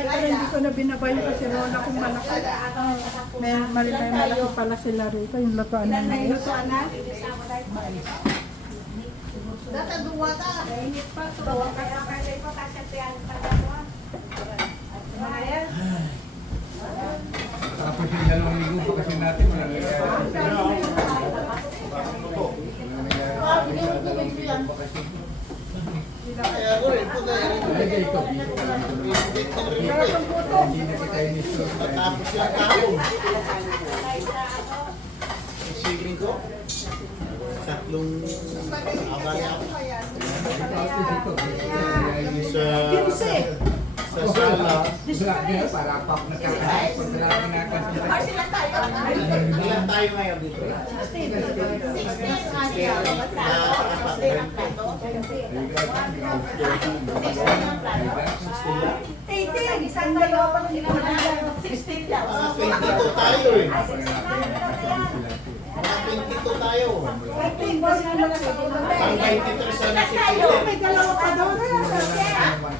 pero hindi ko na binabayo kasi lola kong malaki. May malaki pala sila rito, yung lutuan na yun. Lutuan na? Data dua ta. Init pa to. Kaya ko kasi tiyan pa daw. Tapos yung dalawang linggo pa kasi natin, wala Kaya ko rin po dahil hindi na kita inisyo. tapos yung kahon. Isipin ko, tatlong abaya ako. Sa sala. Para pa nakakain pag kinakasya. Ilan tayo ngayon dito? 18. Isang dalawa pa ng 16 lang. 22 tayo eh. Mga 22 tayo. 18 kasi ano na sa Pang 23 sana si Peter. May dalawa pa daw na yan. Pang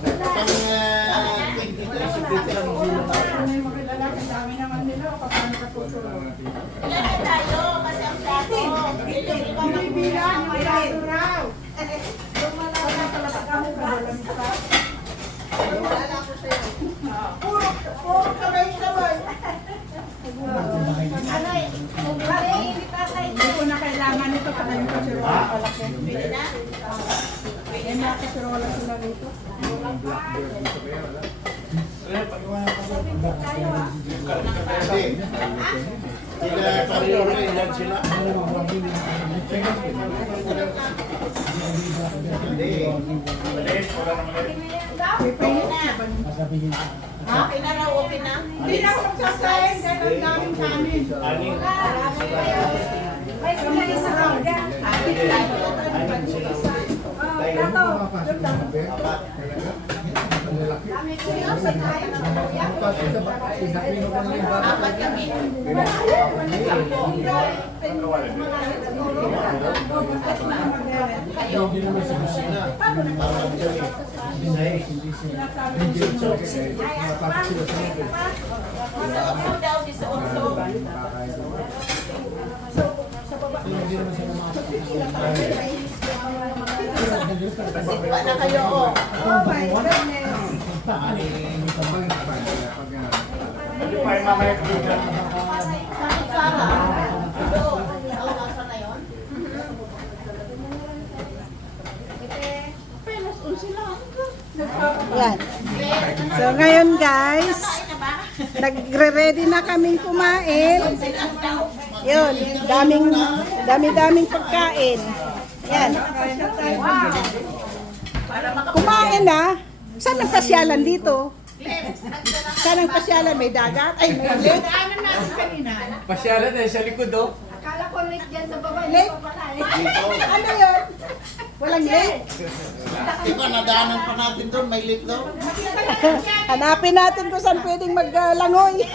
23 si Peter ang bilang. Ano yung mga lalaki, dami naman nila, paano katutulog? Ilan na tayo? Kasi ang plato. Hindi bilang, may plato raw. Wala talaga kami kawalan pa. Wala ko sa'yo. Puro kamay-kamay. Ano eh? Bakit ka kayo? Hindi ko na kailangan ito para yung kasirola palaki. Yan na kasirola sila rito. Hindi. Sila tayo rin, ilan sila? Hindi. May painit na ba? Okay na raw, okay na? Hindi na ako magsasayin, dahil ang daming kanin. Anin. May kulay sa raw. Anin sila. Apat. Apat kami. Sina. Apat kami. Sa daw, di sa utso. Sipa na kayo. Oh my goodness. Bakit Sarah? Doon. Ang nasa na yun? Yan. So ngayon guys, Kain na ba? nagre-ready na kaming kumain. Yun, dami-daming pagkain. Yan. Kumain na. Saan ang pasyalan dito? Saan ang pasyalan? May dagat? Ay, may lake? Daanan natin kanina. Pasyalan na sa likod, oh. Akala ko late dyan sa baba. Lake? Ano yun? Walang lake? Di ba nadaanan pa natin doon, may lake doon? Hanapin natin kung saan pwedeng maglangoy.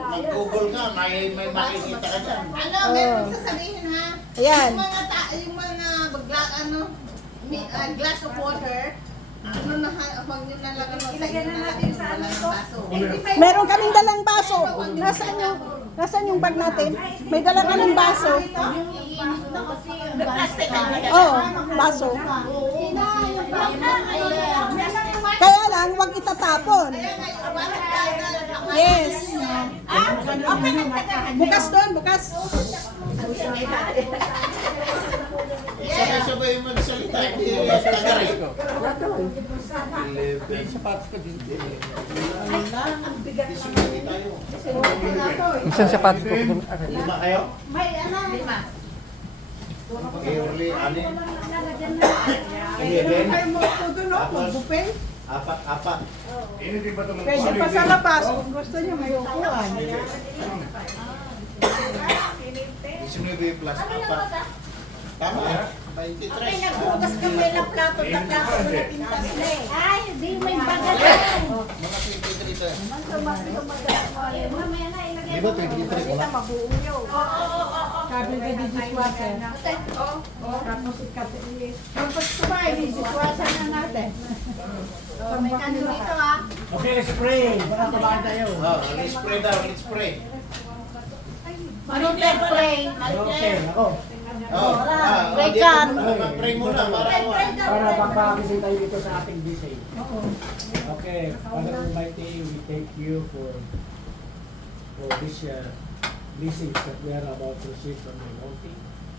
Mag-google ka, may makikita ka dyan. Ano, meron sasabihin ha? Ayan. Yung mga bagla, glass of water, ano na, huwag nyo na lang sa inyo na lang yung walang baso. Meron kaming dalang baso. Nasaan yung bag natin? May dala kaming baso. Plastic ang Oh, baso. Kaya lang, huwag itatapon. Yes. Bukas doon, bukas. Sabay-sabay yung magsalita, hindi tagarin. Sapatos ka din. Disipili tayo. Isang sapatos ko. Lima kayo? May ano? Lima. Early, alin? Eleven? Ay mo ito doon, no? Buffet. Apat. Pwede pa sa labas kung gusto niyo may upuan. 19 plus apat. Tama, 23. Nagbukas kami ng plato, taplato na pintas na eh. Ay, di may bagal. Mga 23 tayo. Mamaya na, ilagay Di ba 23 wala? mabuong yun. Oo. Kabil ka di dishwasher. Tapos tapos kumain, di dishwasher na natin. May kano dito ah. Okay, let's pray. Baka kumain tayo. Oh, let's pray daw, let's pray. Marites pray. Okay, ako. Pray kan. Pray muna para Para magpapakising tayo dito sa ating busy. Oo. Okay, Father Almighty, we thank you for this blessings that we are about to receive from the Lord.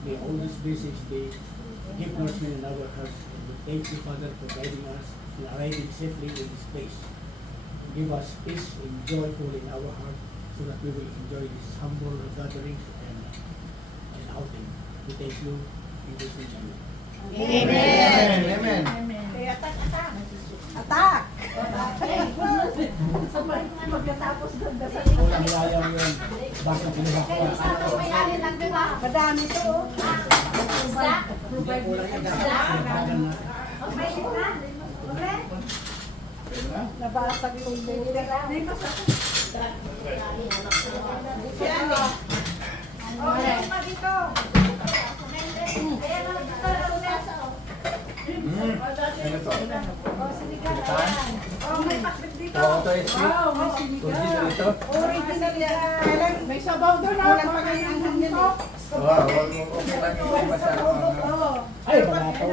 May all these blessings be give nourishment in our hearts. And we thank you, Father, for guiding us and arriving safely in this place. Give us peace and joyful in our heart so that we will enjoy this humble gatherings and outing. We thank you in Jesus' name. Amen. Amen. Attack. Kung nilayaw yun, basta kinuha ko. Madami to. Hindi kulang yung dapat. Nabasag yung bibig. May sabaw doon ah. Ay, wala pa.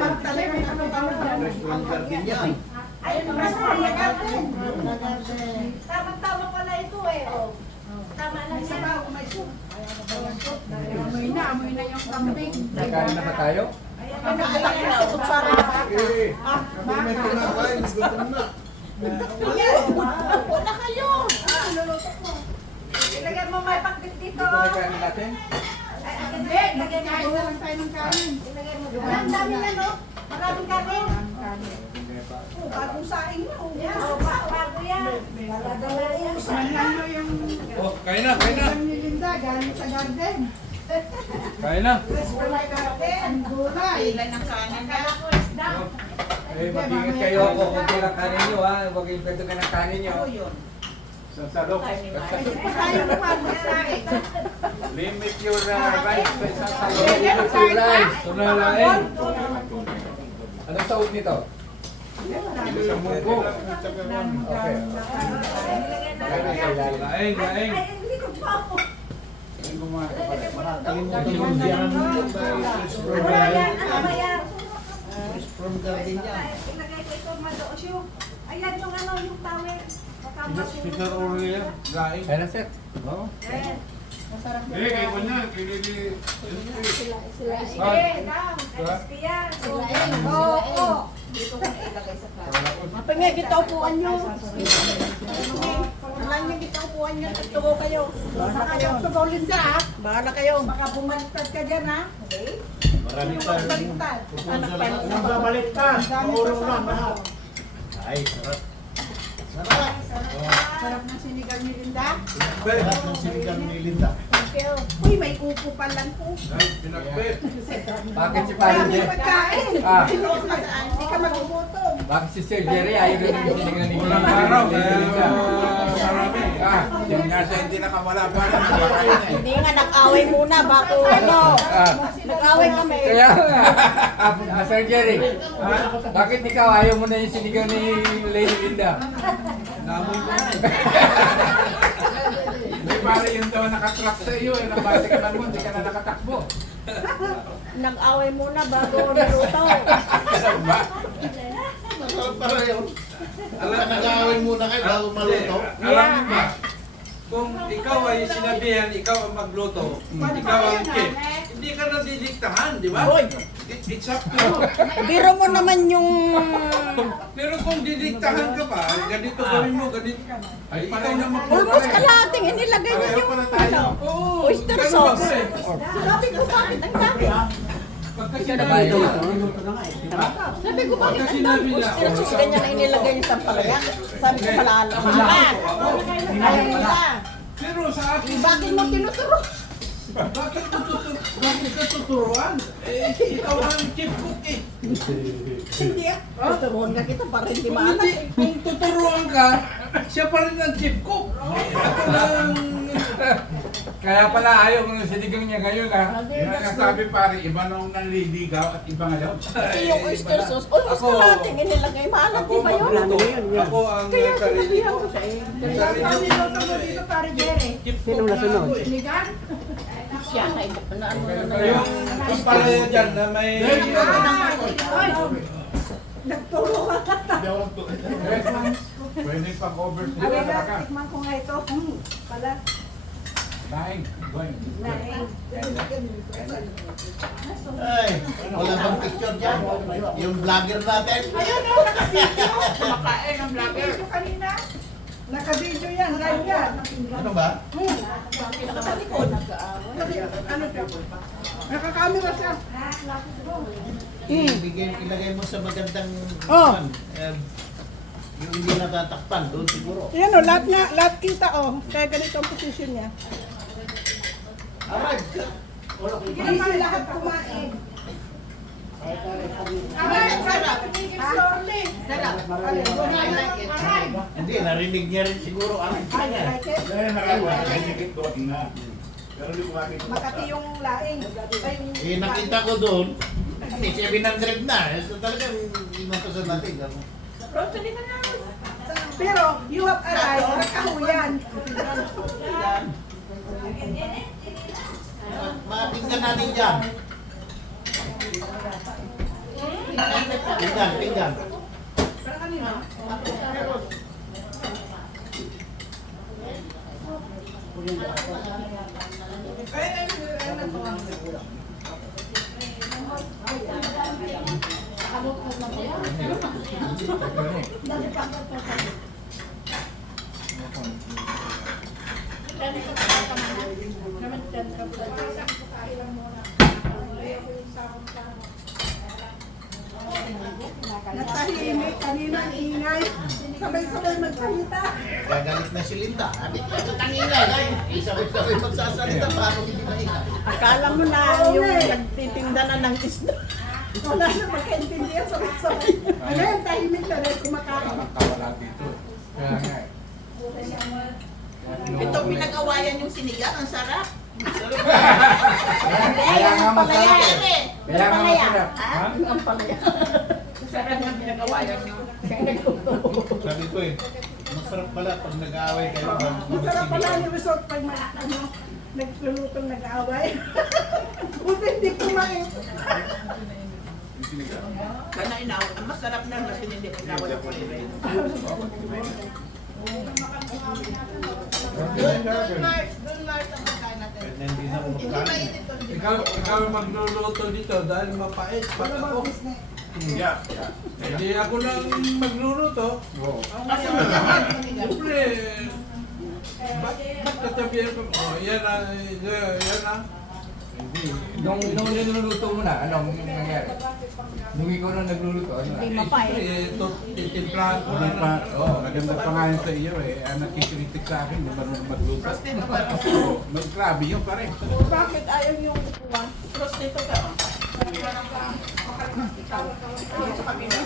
Tama-tama pala ito eh. Oh. Tama lang siya. Amoy na yung kambing. Nakain na ba tayo? May kinakain, gutom na. Wala kayo. Ilagay mo may pakbit dito. Ito nakain natin? Hindi, nagkakain na lang tayo ng kanin. Ang dami na no? Maraming kanin. Hindi pa. Bagong saing na. Bago yan. Dala yan. Manlano yung Oh, kain na, kain na. ulam ni Linda galing sa garden. Kain na. Ang gulay. Ilan ang kanin na? Eh, mag-ingat kayo ako kung kailang kanin nyo ha. Huwag yung pwede ka ng kanin nyo. Sa salok. Tayo kumakain. Limit your rice sa salok. Limit your rice. Tunalain. Anong taot nito? Sa munggo. Okay. Laing, laing. From Gardenia. Ilagay ko ito madoosyo. Ayan yung ano, yung tawel. Peter Aurelia. Laing. Kaya na sir. Oo. Eh, kayo mo na. Kinili. Sige, daw. Crispy yan. Oo. Dito ko ilagay sa plato. Mapingay kita upuan nyo. Alam niyo kita upuan nyo. Tutugo kayo. Bahala kayo. Tutugo Linda ha. Bahala kayo. Baka bumaliktad ka dyan ha. Okay? Marami tayo. Baliktad. Anak pa. Anong babaliktad? Maurong lang lahat. Ay, sarap. Sarap. Sarap ng sinigang ni Linda. Sarap ng sinigang ni Linda. Uy, may upo pa lang po. Pinakbet. Bakit si Marami Pali pagkain. Ah. Hindi ka magugutom. Bakit si Sir Jerry ayaw rin yung sinignan ni Walang araw, marami. Ah, yung nga siya hindi nakamala pa rin. Hindi nga, nag-away muna bago ano. Nag-away kami. Kaya nga. Sir Jerry, bakit ikaw ayaw mo na yung sinigang ni Lady Linda? Namoy ko na. Hindi pare yung daw nakatrack sa iyo, eh, nabasa ka lang mo, hindi ka na nakatakbo. Nag-away muna bago niluto. Alam ba? Masarap pala yun. Nag-aaway muna kayo bago maluto. Alam mo ba? Kung ikaw ay sinabihan, ikaw ang magluto, ikaw ang chef, hindi ka na didiktahan, di ba? It's up to you. Biro mo naman yung... Pero kung didiktahan ka pa, ganito gawin mo, ganito. Ay, ikaw na magluto. Almost kalahating inilagay mo Pareho yung... pala tayo. Oo, Oyster ganun sauce. ako eh. Sabi ko bakit ang dami? Pagka sinabi Ito, na, Niluto na nga eh. Diba? Sabi ko bakit pagka ang sinabi dami? na, Oyster sauce ganyan na inilagay yung sampalaya. Sabi ko pala alam mo na. Ayaw nila. pero sa akin, Bakit mo tinuturo? bakit ka tuturuan? Eh, ikaw ang chief cook eh. Hindi ah. Tuturuan ka kita para hindi Kung maalat. hindi, kung tuturuan ka, siya pa rin ang chief cook. Ako lang Kaya pala ayaw ko ng sinigang niya ngayon ha. Yun ang nasabi pare, iba nung nanliligaw at iba ngayon. Yung oyster sauce, almost Ako- kalating inilagay. Maalat, Ako di ba yun? magluto. Ako ang Kaya sarili sinabihan ko. ko siya eh. Sarili Ang ko. niluto mo dito, pare Jerry. Keep cook na ako eh. Sinigang? Siya ay na ano na Yung pampalaya dyan na may... Nagturo ka. Pwede pang-over Ano na, tikman ko nga ito. Pala. Daing, going. Ay, wala bang picture dyan? Yung vlogger natin? Ayun o, naka-video. Kumakain ang vlogger. Video kanina. Naka-video yan, live yan. Ano ba? Nakatalikod. Ano siya? Nakakamera siya. Ilagay mo sa magandang Oh. yung hindi natatakpan, doon siguro. Yan o, lahat kita o. Kaya ganito ang position niya. Alright. Hindi naman lahat kumain. Sarap. Sarap. Hindi, narinig niya rin siguro ang kanya. Dahil nakagawa, nagigit doon na. Pero hindi ko makita. Makati yung laing. Eh, nakita ko doon, 700 na. So talagang inutosan natin. Ano? Pero you have arrived, nakahuyan. Matinggan natin dyan. Tingnan. Natahimik, kanina ang ingay. Sabay-sabay magsalita. Gagalit na si Linda. Sabi ko, ito tangina. Sabay-sabay magsasalita. Paano hindi maingay? Akala mo na Oo, yung eh. nagtitinda na ng isda. Wala na magkaintindihan, sabay-sabay. Ano yan, tahimik na rin kumakain. Nakawala dito. Kaya nga eh. Ito pinag-awayan yung sinigang, ang sarap. Kaya nga masarap eh. Kaya nga masarap. Ha? Ang palaya. Sarap ng pinag-awayan nyo. Sabi ko eh, masarap pala pag nag-aaway kayo. Masarap pala yung result pag naglulutong nag-aaway. Buti hindi kumain. Kana inaw, ang masarap na mas hindi nag-away ako. Doon Mars ang pagkain natin. Hindi na Hindi kumakain. mainit to. Ikaw ang magluluto dito dahil mapait. Ba't ako? Yeah. Hindi ako lang magluluto. Oo. Kasi masarap. Siyempre, ba't katabihan ko? Oh, yan na. Hindi. Nung niluluto mo na, anong nangyari? Nung ikaw na nagluluto, ano na? Hindi mapait. Titimplahan ko na na. Maganda pa nga yun sa iyo eh. Ang nakikritik sa akin, yung marunong magluto. Oo, grabe yun pare. Bakit ayaw yung upuan? Prostitute ka. Sa kabila.